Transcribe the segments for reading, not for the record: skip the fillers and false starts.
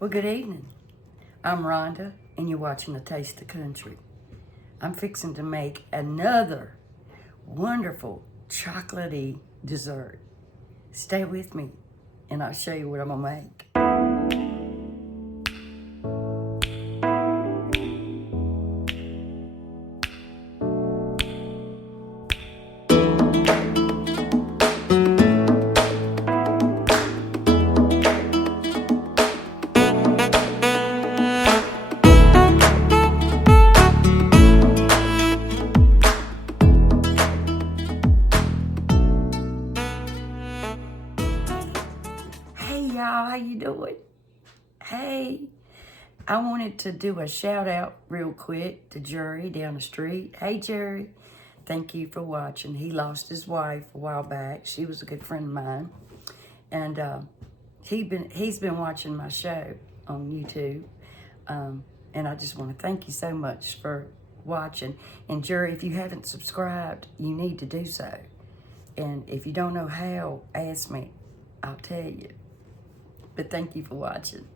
Well, good evening. I'm Rhonda, and you're watching A Taste of Country. I'm fixing to make another wonderful chocolatey dessert. Stay with me, and I'll show you what I'm gonna make. Hey y'all, how you doing? Hey, I wanted to do a shout out real quick to Jerry down the street. Hey Jerry, thank you for watching. He lost his wife a while back. She was a good friend of mine. And he's been watching my show on YouTube. And I just want to thank you so much for watching. And Jerry, if you haven't subscribed, you need to do so. And if you don't know how, ask me. I'll tell you. But thank you for watching.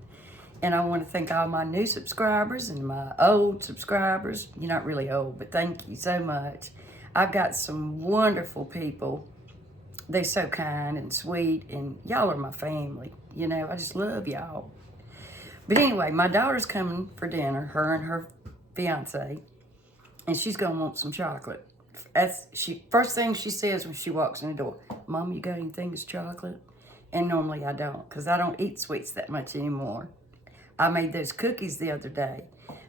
And I want to thank all my new subscribers and my old subscribers. You're not really old, but thank you so much. I've got some wonderful people. They're so kind and sweet, and y'all are my family. You know, I just love y'all. But anyway, my daughter's coming for dinner, her and her fiance, and she's gonna want some chocolate. First thing she says when she walks in the door, "Mom, you got anything that's chocolate?" And normally I don't, because I don't eat sweets that much anymore. I made those cookies the other day,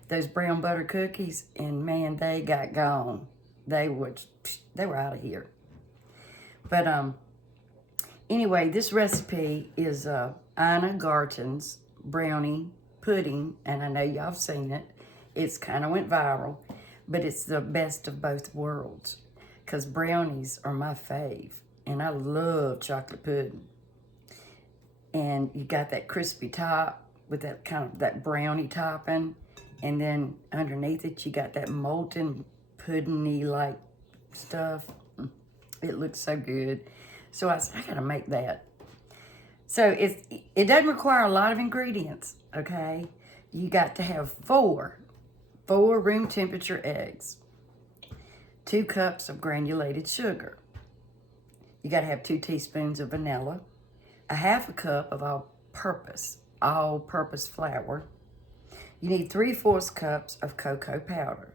those brown butter cookies, and man, they got gone. They were out of here. But anyway, this recipe is Ina Garten's brownie pudding, and I know y'all have seen it. It's kind of went viral, but it's the best of both worlds, because brownies are my fave, and I love chocolate pudding. And you got that crispy top with that kind of that brownie topping, and then underneath it you got that molten pudding-y like stuff. It looks so good. So I gotta make that. So it doesn't require a lot of ingredients, okay? You got to have four room temperature eggs, 2 cups of granulated sugar. You gotta have 2 teaspoons of vanilla, a half a cup of all-purpose flour. You need 3/4 cups of cocoa powder.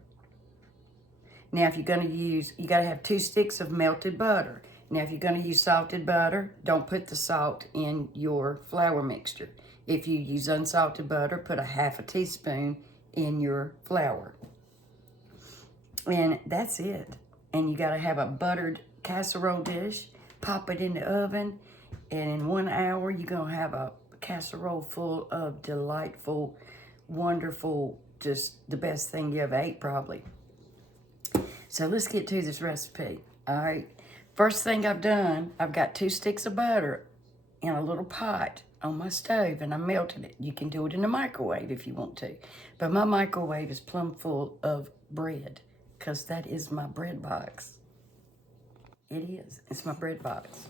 Now, if you're gonna use, you gotta have 2 sticks of melted butter. Now, if you're gonna use salted butter, don't put the salt in your flour mixture. If you use unsalted butter, put a half a teaspoon in your flour. And that's it. And you gotta have a buttered casserole dish, pop it in the oven, and in 1 hour, you're gonna have a casserole full of delightful, wonderful, just the best thing you ever ate, probably. So let's get to this recipe, all right? First thing I've done, I've got 2 sticks of butter in a little pot on my stove, and I melted it. You can do it in the microwave if you want to, but my microwave is plumb full of bread, because that is my bread box. It is. It's my bread box.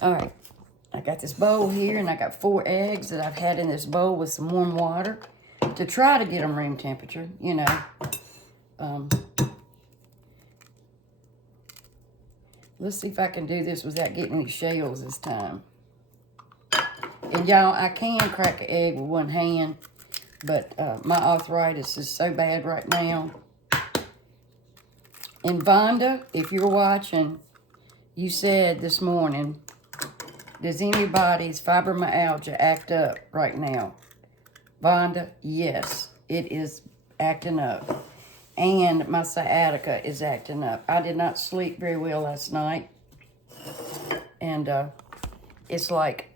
All right, I got this bowl here, and I got 4 eggs that I've had in this bowl with some warm water to try to get them room temperature, you know. Let's see if I can do this without getting any shells this time. And y'all, I can crack an egg with one hand, but my arthritis is so bad right now. And Vonda, if you're watching, you said this morning, does anybody's fibromyalgia act up right now? Vonda, yes, it is acting up. And my sciatica is acting up. I did not sleep very well last night. And it's like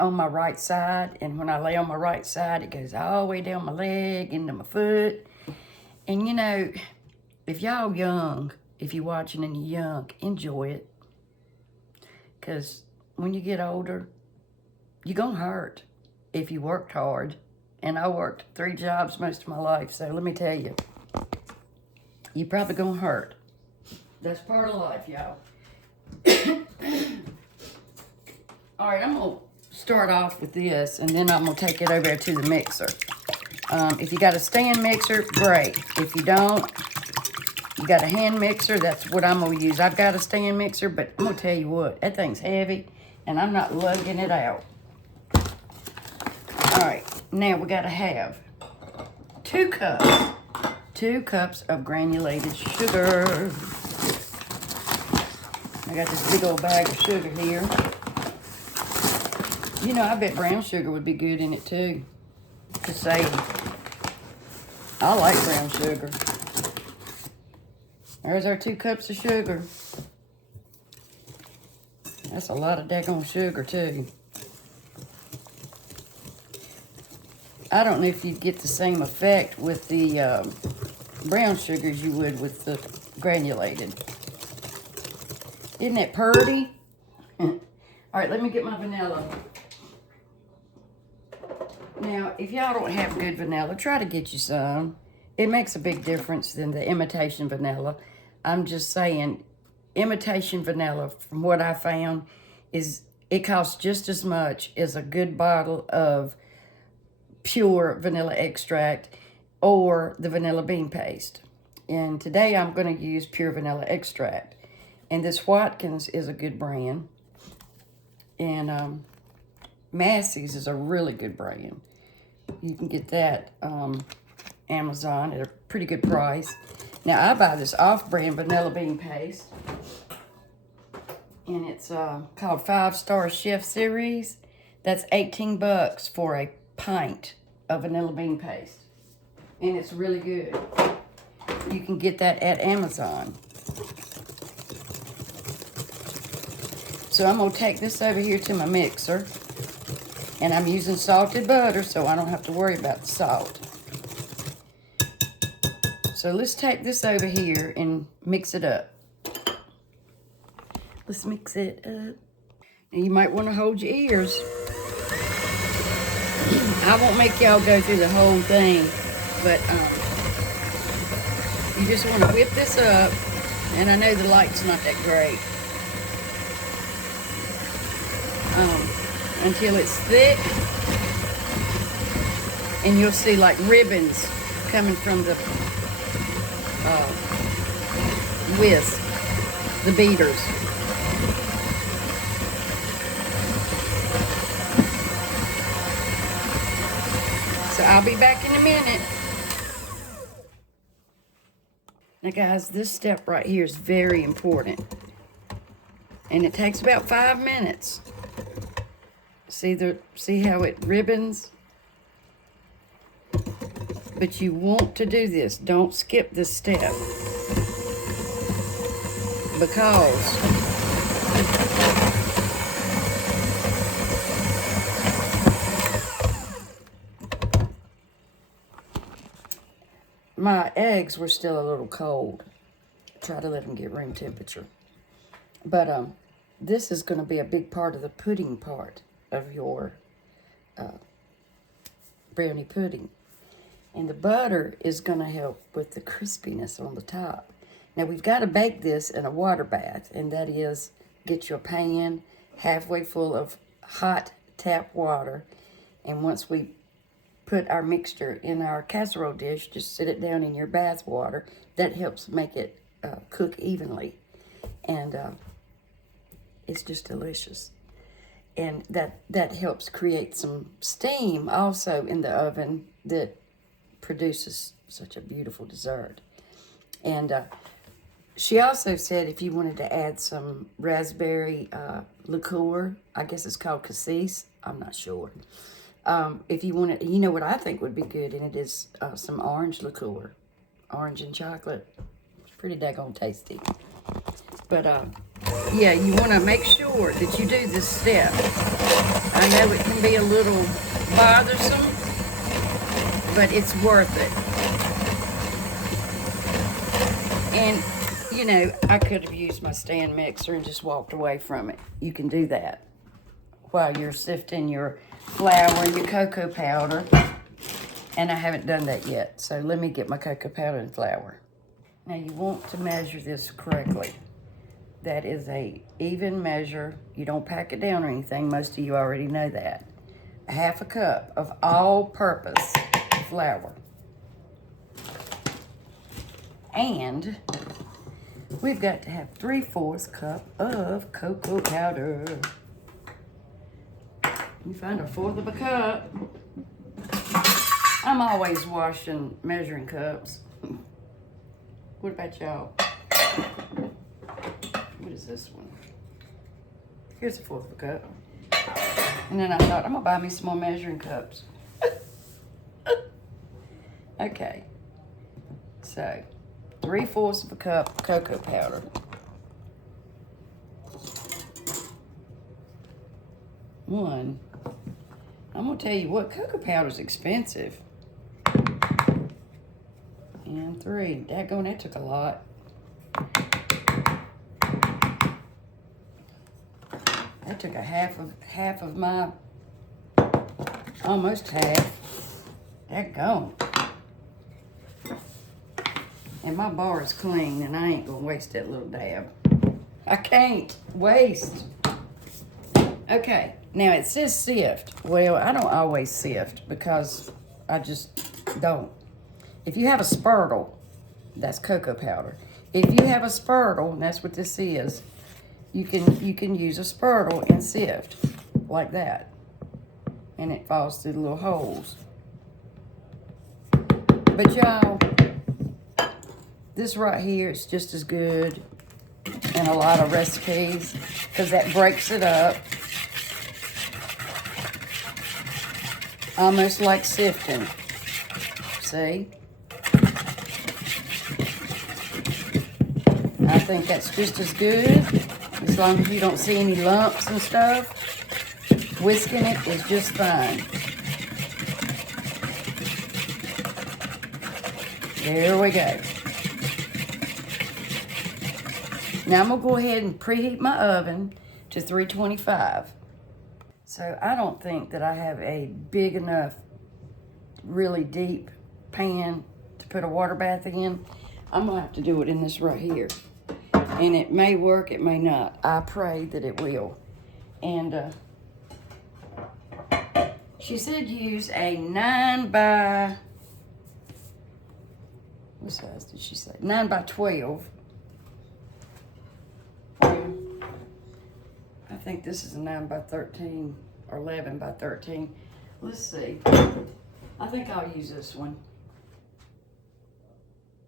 on my right side. And when I lay on my right side, it goes all the way down my leg, into my foot. And you know, if y'all young, if you're watching and you're young, enjoy it. Because when you get older, you're going to hurt if you worked hard. And I worked 3 jobs most of my life. So let me tell you, you're probably going to hurt. That's part of life, y'all. All right, I'm going to start off with this, and then I'm gonna take it over to the mixer. If you got a stand mixer, great. If you don't, you got a hand mixer, that's what I'm gonna use. I've got a stand mixer, but I'm gonna tell you what, that thing's heavy, and I'm not lugging it out. All right, now we gotta have 2 cups. 2 cups of granulated sugar. I got this big old bag of sugar here. You know, I bet brown sugar would be good in it too, to save. I like brown sugar. There's our 2 cups of sugar. That's a lot of daggone sugar too. I don't know if you'd get the same effect with the brown sugar as you would with the granulated. Isn't that purty? All right, let me get my vanilla. Now, if y'all don't have good vanilla, try to get you some. It makes a big difference than the imitation vanilla. I'm just saying, imitation vanilla, from what I found, it costs just as much as a good bottle of pure vanilla extract or the vanilla bean paste. And today I'm going to use pure vanilla extract. And this Watkins is a good brand. And Massey's is a really good brand. You can get that Amazon at a pretty good price. Now I buy this off-brand vanilla bean paste. And it's called 5-Star Chef Series. That's $18 for a pint of vanilla bean paste. And it's really good. You can get that at Amazon. So I'm going to take this over here to my mixer. And I'm using salted butter, so I don't have to worry about the salt. So let's take this over here and mix it up. Let's mix it up. Now you might want to hold your ears. I won't make y'all go through the whole thing, but you just want to whip this up. And I know the light's not that great. Until it's thick, and you'll see like ribbons coming from the whisk, the beaters. So I'll be back in a minute. Now guys, this step right here is very important, and it takes about 5 minutes. See how it ribbons? But you want to do this. Don't skip this step. Because my eggs were still a little cold. Try to let them get room temperature. But this is going to be a big part of the pudding part of your brownie pudding. And the butter is going to help with the crispiness on the top. Now we've got to bake this in a water bath, and that is, get you a pan halfway full of hot tap water, and once we put our mixture in our casserole dish, just sit it down in your bath water. That helps make it cook evenly, and it's just delicious. And that helps create some steam also in the oven that produces such a beautiful dessert. And she also said if you wanted to add some raspberry liqueur, I guess it's called cassis, I'm not sure. If you want to, you know what I think would be good, and it is some orange liqueur, orange and chocolate. It's pretty daggone tasty. But yeah, you want to make sure that you do this step. I know it can be a little bothersome, but it's worth it. And, you know, I could have used my stand mixer and just walked away from it. You can do that while you're sifting your flour and your cocoa powder. And I haven't done that yet, so let me get my cocoa powder and flour. Now you want to measure this correctly. that is a even measure. You don't pack it down or anything. Most of you already know that. A half a cup of all-purpose flour. And we've got to have 3/4 cup of cocoa powder. You find 1/4 of a cup. I'm always washing measuring cups. What about y'all? What is this one? Here's 1/4 of a cup. And then I thought, I'm gonna buy me some more measuring cups. Okay. So, 3/4 of a cup of cocoa powder. One. I'm gonna tell you what, cocoa powder is expensive. And 3. Daggone, that took a lot. That took a half of my, almost half. Daggone. And my bar is clean, and I ain't gonna waste that little dab. I can't waste. Okay, now it says sift. Well, I don't always sift because I just don't. If you have a spurtle, that's cocoa powder. If you have a spurtle, and that's what this is, you can use a spurtle and sift like that, and it falls through the little holes. But y'all, this right here is just as good in a lot of recipes because that breaks it up. Almost like sifting. See? I think that's just as good, as long as you don't see any lumps and stuff. Whisking it is just fine. There we go. Now I'm gonna go ahead and preheat my oven to 325. So I don't think that I have a big enough, really deep pan to put a water bath in. I'm gonna have to do it in this right here. And it may work, it may not. I pray that it will. And she said use a 9 by, what size did she say? 9 by 12. I think this is a 9 by 13 or 11 by 13. Let's see. I think I'll use this one.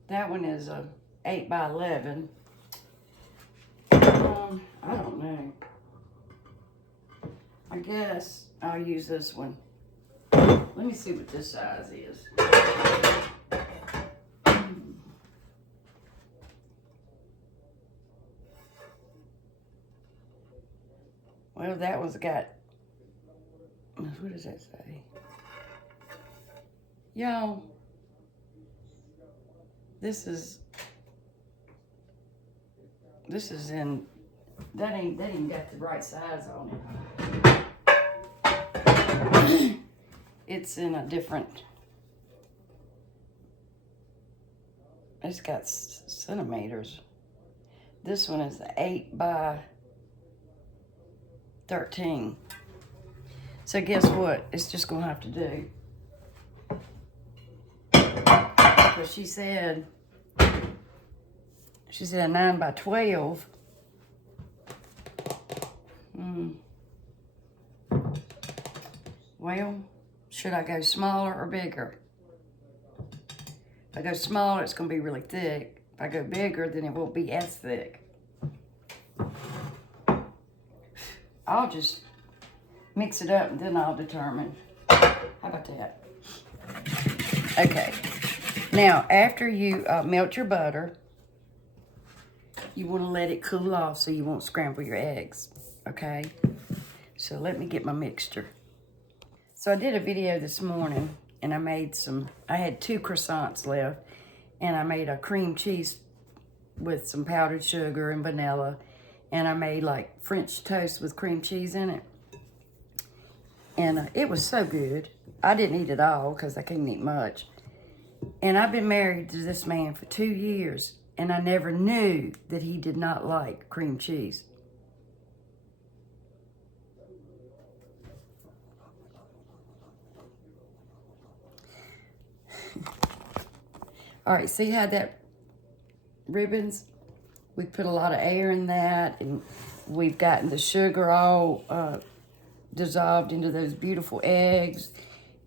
That one is a 8 by 11. I don't know. I guess I'll use this one. Let me see what this size is. Well, that one's got, what does that say? Y'all, this is in, that ain't got the right size on it. It's in a different, it's got centimeters. This one is 8 by 13. So guess what? It's just gonna have to do. Because she said a 9 by 12. Well, should I go smaller or bigger? If I go smaller, it's gonna be really thick. If I go bigger, then it won't be as thick. I'll just mix it up and then I'll determine. How about that? Okay. Now, after you melt your butter, you want to let it cool off so you won't scramble your eggs, okay? So let me get my mixture. So I did a video this morning and I made I had 2 croissants left and I made a cream cheese with some powdered sugar and vanilla, and I made like French toast with cream cheese in it. And it was so good. I didn't eat it all because I couldn't eat much. And I've been married to this man for 2 years, And I never knew that he did not like cream cheese. All right, see how that ribbons? We put a lot of air in that, and we've gotten the sugar all dissolved into those beautiful eggs,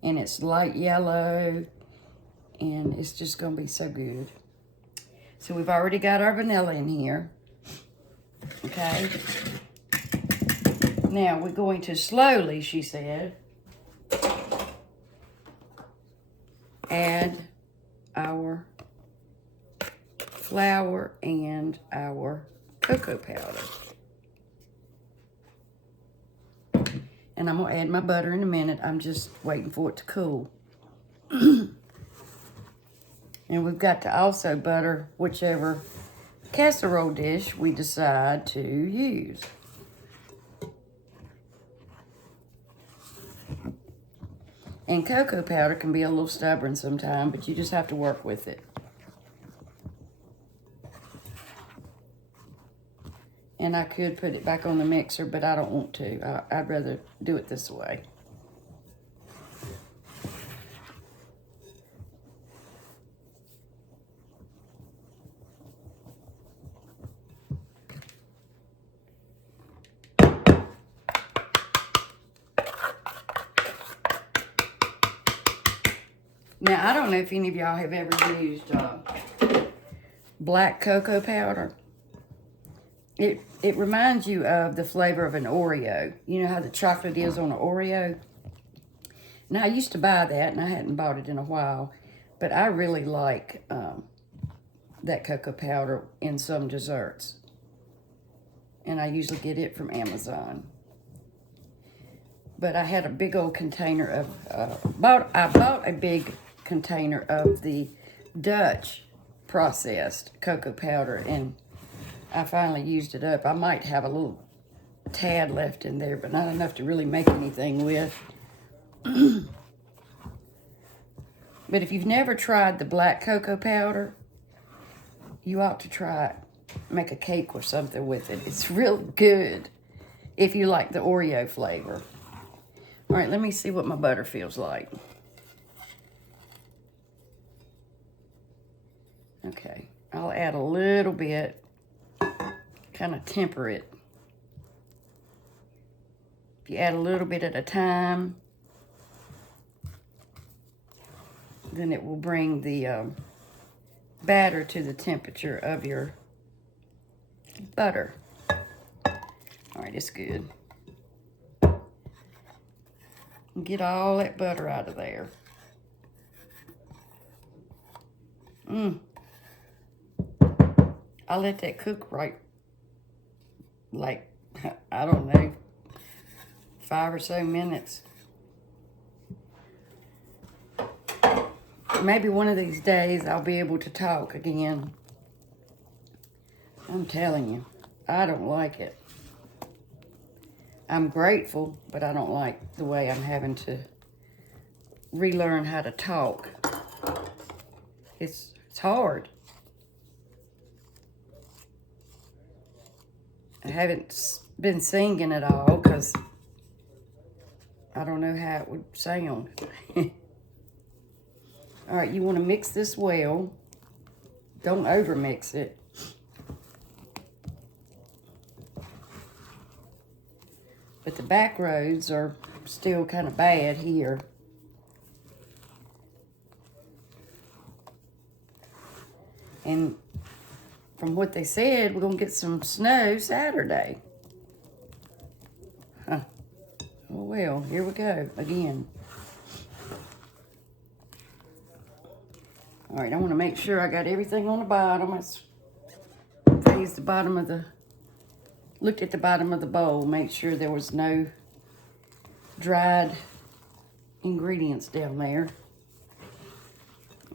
and it's light yellow, and it's just gonna be so good. So we've already got our vanilla in here, okay? Now we're going to slowly, she said, add our flour and our cocoa powder. And I'm gonna add my butter in a minute. I'm just waiting for it to cool. And we've got to also butter whichever casserole dish we decide to use. And cocoa powder can be a little stubborn sometimes, but you just have to work with it. And I could put it back on the mixer, but I don't want to. I'd rather do it this way. Now, I don't know if any of y'all have ever used black cocoa powder. It reminds you of the flavor of an Oreo. You know how the chocolate is on an Oreo? Now, I used to buy that, and I hadn't bought it in a while. But I really like that cocoa powder in some desserts. And I usually get it from Amazon. But I had a big old container of, I bought a big container of the Dutch processed cocoa powder, and I finally used it up. I might have a little tad left in there, but not enough to really make anything with. But if you've never tried the black cocoa powder, you ought to try it. Make a cake or something with it. It's real good if you like the Oreo flavor. All right, let me see what my butter feels like. Okay, I'll add a little bit, kind of temper it. If you add a little bit at a time, then it will bring the batter to the temperature of your butter. All right, it's good. Get all that butter out of there. I let that cook right, like, I don't know, 5 or so minutes. Maybe one of these days I'll be able to talk again. I'm telling you, I don't like it. I'm grateful, but I don't like the way I'm having to relearn how to talk. It's hard. I haven't been singing at all because I don't know how it would sound. All right, you want to mix this well. Don't over mix it. But the back roads are still kind of bad here. And from what they said, we're going to get some snow Saturday. Huh. Oh, well, here we go again. All right, I want to make sure I got everything on the bottom. I raised the bottom of the, looked at the bottom of the bowl, make sure there was no dried ingredients down there.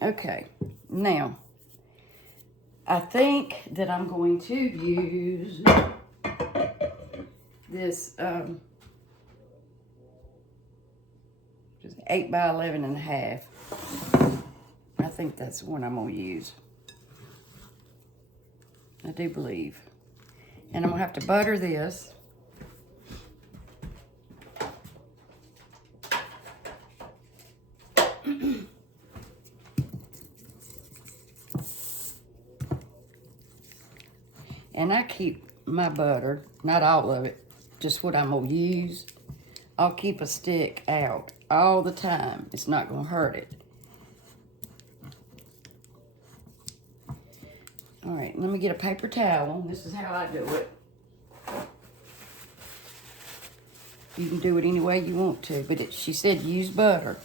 Okay, now, I think that I'm going to use this just 8 by 11.5. I think that's the one I'm going to use. I do believe. And I'm gonna have to butter this. And I keep my butter, not all of it, just what I'm gonna use. I'll keep a stick out all the time. It's not gonna hurt it. All right, let me get a paper towel. This is how I do it. You can do it any way you want to, but she said use butter.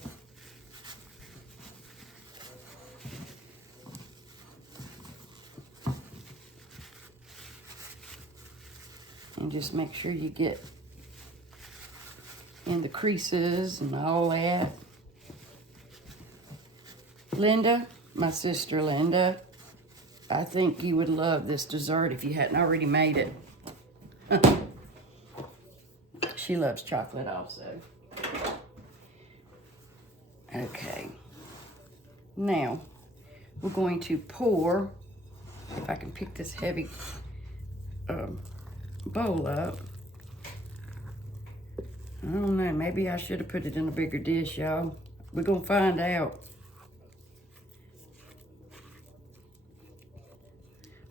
And just make sure you get in the creases and all that. Linda, my sister Linda, I think you would love this dessert if you hadn't already made it. She loves chocolate also. Okay. Now, we're going to pour, if I can pick this heavy bowl up. I don't know, maybe I should have put it in a bigger dish, y'all. We're gonna find out.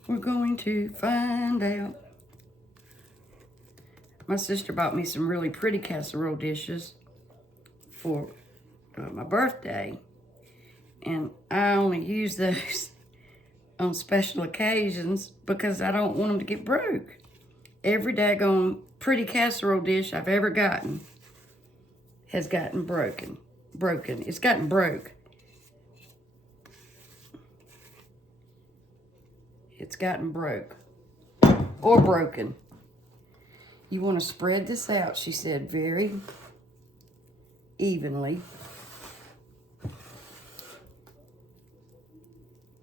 We're going to find out. My sister bought me some really pretty casserole dishes for my birthday. And I only use those on special occasions because I don't want them to get broke. Every daggone pretty casserole dish I've ever gotten has gotten broken. It's gotten broke. It's gotten broke. Or broken. You want to spread this out, she said, very evenly.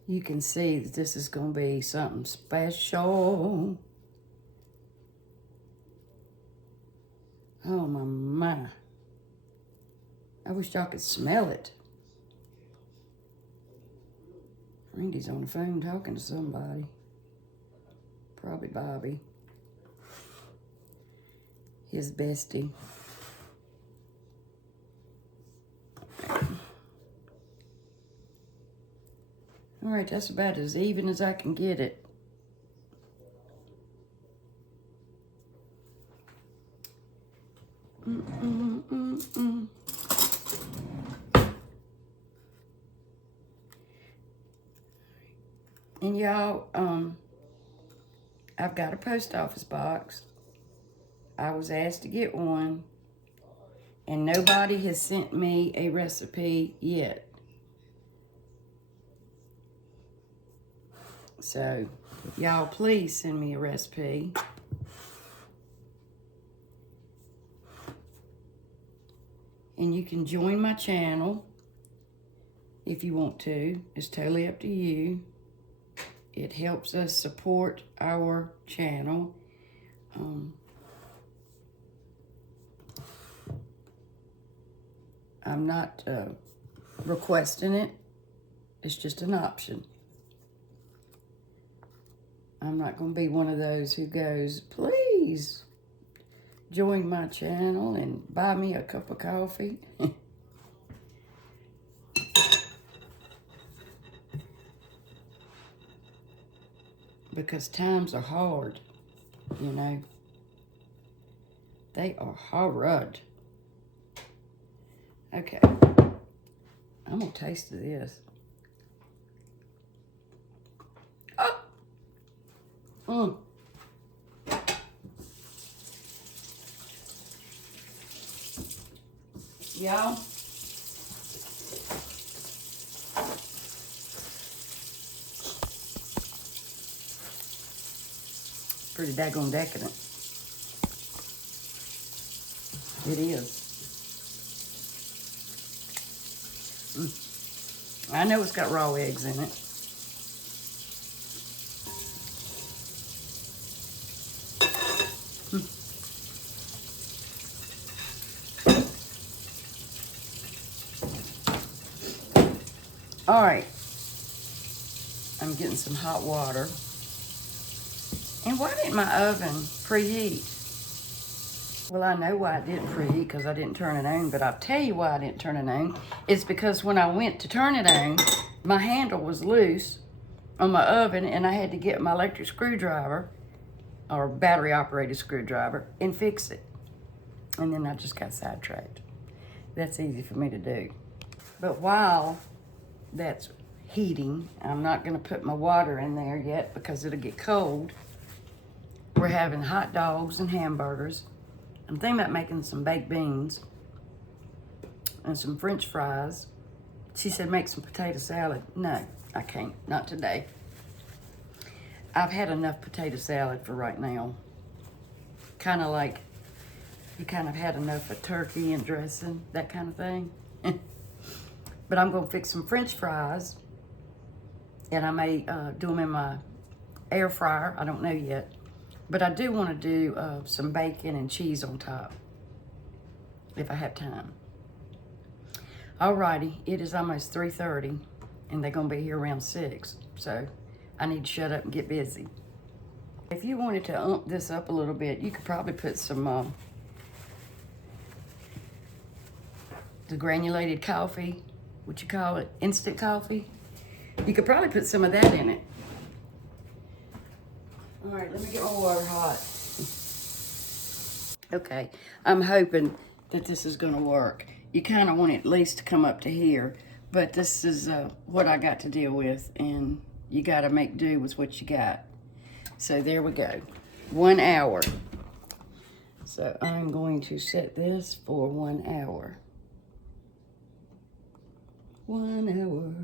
You can see that this is going to be something special. Oh, my. I wish y'all could smell it. Randy's on the phone talking to somebody. Probably Bobby. His bestie. All right, that's about as even as I can get it. And y'all, I've got a post office box. I was asked to get one, and nobody has sent me a recipe yet. So, y'all, please send me a recipe. And you can join my channel if you want to. It's totally up to you. It helps us support our channel. I'm not requesting it. It's just an option. I'm not going to be one of those who goes, please join my channel and buy me a cup of coffee. Because times are hard, you know. They are hard. Okay. I'm going to taste this. Oh! Y'all. Pretty daggone decadent. It is. I know it's got raw eggs in it. All right. I'm getting some hot water. And why didn't my oven preheat? Well, I know why it didn't preheat, because I didn't turn it on, but I'll tell you why I didn't turn it on. It's because when I went to turn it on, my handle was loose on my oven, and I had to get my electric screwdriver, or battery-operated screwdriver, and fix it. And then I just got sidetracked. That's easy for me to do. But while that's heating, I'm not gonna put my water in there yet because it'll get cold. We're having hot dogs and hamburgers. I'm thinking about making some baked beans and some French fries. She said make some potato salad. No, I can't, not today. I've had enough potato salad for right now. Kind of like you kind of had enough of turkey and dressing, that kind of thing. But I'm gonna fix some French fries, and I may do them in my air fryer. I don't know yet. But I do want to do some bacon and cheese on top, if I have time. Alrighty, it is almost 3:30, and they're gonna be here around 6, so I need to shut up and get busy. If you wanted to ump this up a little bit, you could probably put some the granulated coffee, what you call it, instant coffee. You could probably put some of that in it. All right, let me get my water hot. Okay, I'm hoping that this is gonna work. You kind of want it at least to come up to here, but this is what I got to deal with, and you gotta make do with what you got. So there we go, 1 hour. So I'm going to set this for 1 hour. 1 hour.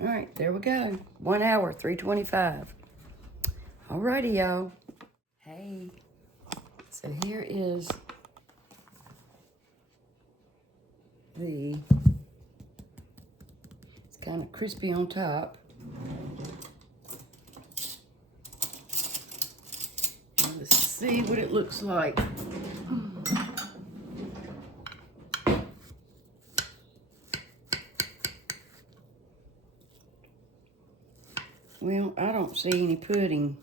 All right, there we go. 1 hour, 325. Alrighty, y'all. Hey, so here is it's kind of crispy on top. Let's see what it looks like. Well, I don't see any pudding.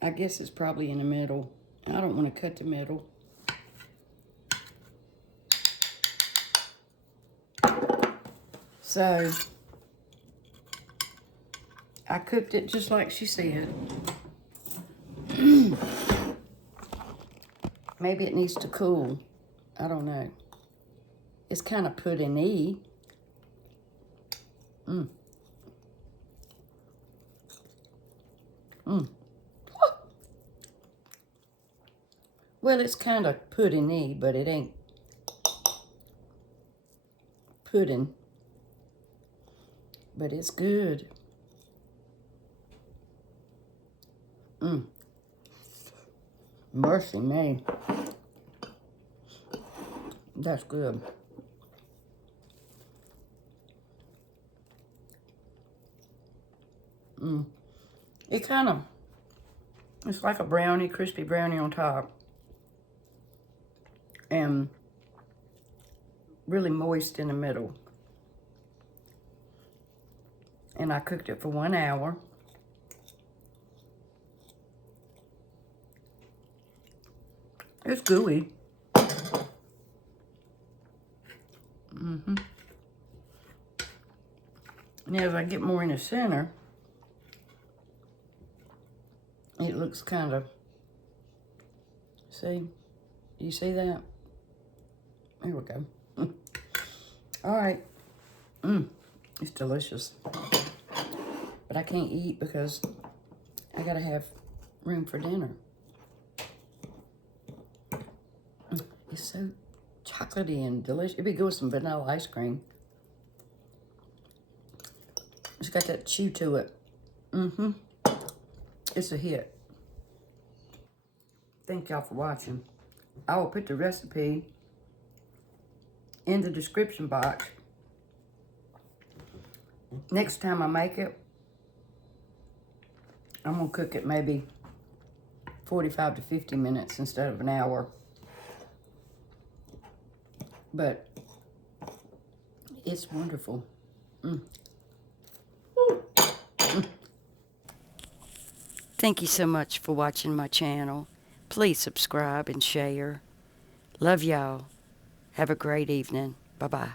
I guess it's probably in the middle. I don't want to cut the middle. So, I cooked it just like she said. Maybe it needs to cool. I don't know. It's kind of pudding-y. Well, it's kind of pudding-y, but it ain't pudding. But it's good. Mercy me. That's good. It kind of, it's like a brownie, crispy brownie on top. And really moist in the middle. And I cooked it for 1 hour. It's gooey. Now as I get more in the center, it looks kind of, see? Do you see that? There we go. All right. It's delicious. But I can't eat because I gotta have room for dinner. It's so chocolatey and delicious. It'd be good with some vanilla ice cream. It's got that chew to it. It's a hit. Thank y'all for watching. I will put the recipe in the description box. Next time I make it, I'm gonna cook it maybe 45 to 50 minutes instead of an hour. But it's wonderful. Thank you so much for watching my channel. Please subscribe and share. Love y'all. Have a great evening. Bye-bye.